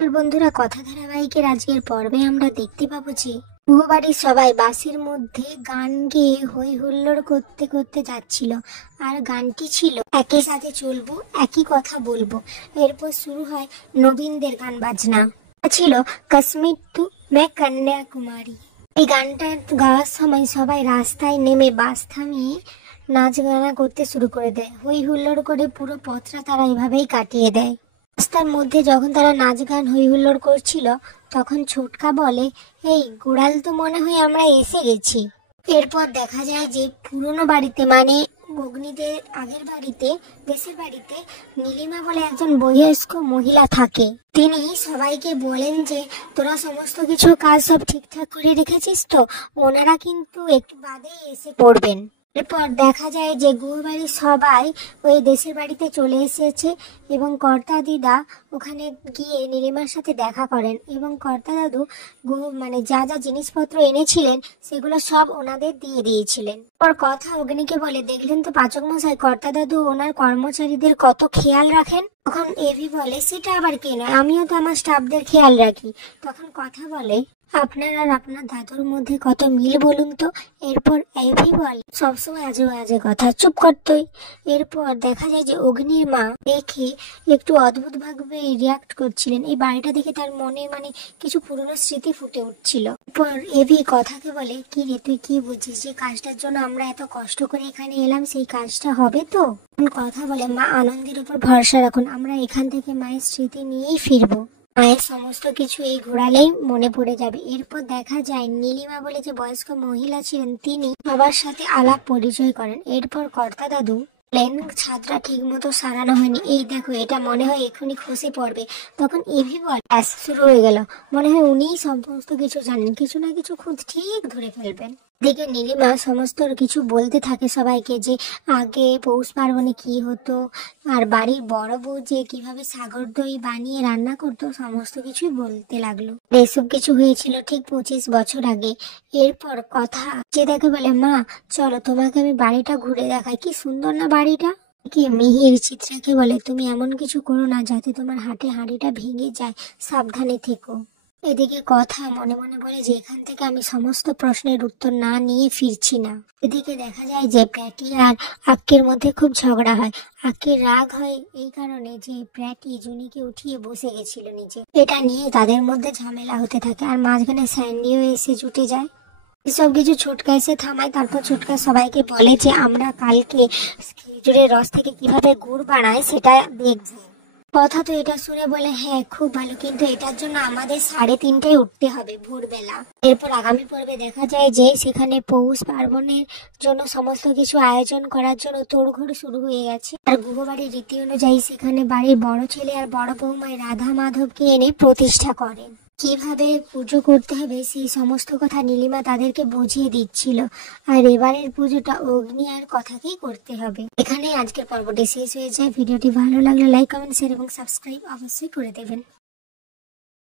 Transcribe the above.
বন্ধুরা, কথা ধারাবাহিকের আজকের পর্বে আমরা দেখতে পাবো যে গুহবাড়ির সবাই বাসের মধ্যে গান গেয়ে হই হুল্লোড় করতে করতে যাচ্ছিল। আর গানটি ছিল একই সাথে চলবো একই কথা বলবো। এরপর শুরু হয় নবীনদের গান বাজনা। ছিল কাশ্মীর টু মে কন্যাকুমারী। এই গানটা গাওয়ার সময় সবাই রাস্তায় নেমে বাস থামিয়ে নাচ গানা করতে শুরু করে দেয়। হই হুল্লোড় করে পুরো পথটা তারা এভাবেই কাটিয়ে দেয়। রাস্তার মধ্যে যখন তারা নাচ গান হই হুল্লোড় করছিল, তখন ছোটকা বলে, এই গোড়াল তো মনে হয় আমরা এসে গেছি। এরপর দেখা যায় যে পুরনো বাড়িতে, মানে অগ্নিদের আগের বাড়িতে, দেশের বাড়িতে নীলিমা বলে একজন বয়স্ক মহিলা থাকে। তিনি সবাইকে বলেন যে তোরা সমস্ত কিছু কাজ সব ঠিকঠাক করে রেখেছিস তো, ওনারা কিন্তু একটু বাদেই এসে পড়বেন। এরপর দেখা যায় যে গুহবাড়ির সবাই ওই দেশের বাড়িতে চলে এসেছে এবং কর্তা দিদা ওখানে গিয়ে নীলিমার সাথে দেখা করেন এবং কর্তা দাদু মানে যা যা জিনিসপত্র এনেছিলেন সেগুলো সব ওনাদের দিয়ে দিয়েছিলেন। ওর কথা অগ্নিকে বলে, দেখলেন তো পাচক মশাই, কর্তা দাদু ওনার কর্মচারীদের কত খেয়াল রাখেন। তখন এভি বলে, সেটা আবার কে নয়, আমিও তো আমার স্টাফদের খেয়াল রাখি। তখন কথা বলে, আপনার আর আপনার দাদুর মধ্যে কত মিল বলুন তো। এরপর এভি বলে, সবসময় আজে বাজে কথা, চুপ করতই। এরপর দেখা যায় যে অগ্নির মা দেখে একটু অদ্ভুত ভাবে রিয়াক্ট করছিলেন। এই বাড়িটা দেখে তার মনে মানে কিছু পুরনো স্মৃতি ফুটে উঠছিল। এরপর এভি কথাকে বলে, কি রে তুই কি বুঝিস, যে কাজটার জন্য আমরা এত কষ্ট করে এখানে এলাম সেই কাজটা হবে তো? কথা বলে, মা আনন্দের উপর ভরসা রাখুন, আমরা এখান থেকে মায়ের স্মৃতি নিয়েই ফিরবো। মায়ের সমস্ত কিছু এই ঘোরালেই মনে পড়ে যাবে। এরপর দেখা যায় নীলিমা বলে যে বয়স্ক মহিলা ছিলেন, তিনি সবার সাথে আলাপ পরিচয় করেন। এরপর কর্তা দাদু বলেন, ছাদটা ঠিক মতো সারানো হয়নি, এই দেখো এটা মনে হয় এখনই খসে পড়বে। তখন এভি বল, শুরু হয়ে গেল, মনে হয় উনিই সমস্ত কিছু জানেন, কিছু না কিছু খুঁত ঠিক ধরে ফেলবেন। দিকে নীলিমা সমস্ত কিছু বলতে থাকে সবাইকে, যে আগে পৌষ পার্বণে কি হতো, আর বাড়ির বড় বউ যে কিভাবে সাগর দই বানিয়ে রান্না করতো, সমস্ত কিছুই বলতে লাগলো। এসব কিছু হয়েছিল ঠিক 25 বছর আগে। এরপর কথা যে দেখে বলে, মা চলো তোমাকে আমি বাড়িটা ঘুরে দেখাই, কি সুন্দর না বাড়িটা। কি মিহির চিত্রাকে বলে, তুমি এমন কিছু করো না যাতে তোমার হাতে হাঁড়িটা ভেঙে যায়, সাবধানে থেকো। এদিকে কথা মনে মনে বলে যে এখান থেকে আমি সমস্ত প্রশ্নের উত্তর না নিয়ে ফিরছি না। এদিকে দেখা যায় যে প্র্যাটি আর আক্কের মধ্যে খুব ঝগড়া হয়। আক্কের রাগ হয় এই কারণে যে প্র্যাটি জুনিকে উঠিয়ে বসে গেছিল নিচে। এটা নিয়ে তাদের মধ্যে ঝামেলা হতে থাকে, আর মাঝখানে স্যান্ডিও এসে জুটে যায়। এসব কিছু ছোটকা এসে থামায়। তারপর ছোটকা সবাইকে বলে যে আমরা কালকে খেজুরের রস থেকে কিভাবে গুড় বানায় সেটা দেখবো। কথা তো এটা শুনে বলে, হ্যাঁ খুব ভালো, কিন্তু এটার জন্য আমাদের 3:30টায় উঠতে হবে ভোরবেলা। এরপর আগামী পর্বে দেখা যায় যে সেখানে পৌষ পার্বণের জন্য সমস্ত কিছু আয়োজন করার জন্য তোড়ঘোড় শুরু হয়ে গেছে। আর গুহবাড়ির রীতি অনুযায়ী সেখানে বাড়ির বড় ছেলে আর বড় বৌমায় রাধা মাধবকে এনে প্রতিষ্ঠা করেন। কিভাবে পুজো করতে হবে সেই সমস্ত কথা নীলিমা তাদেরকে বুঝিয়ে দিচ্ছিল। আর এবারের পুজোটা অগ্নি আর কথাকেই করতে হবে। এখানেই আজকের পর্বটি শেষ হয়ে যায়। ভিডিওটি ভালো লাগলে লাইক, কমেন্ট, শেয়ার এবং সাবস্ক্রাইব অবশ্যই করে দেবেন।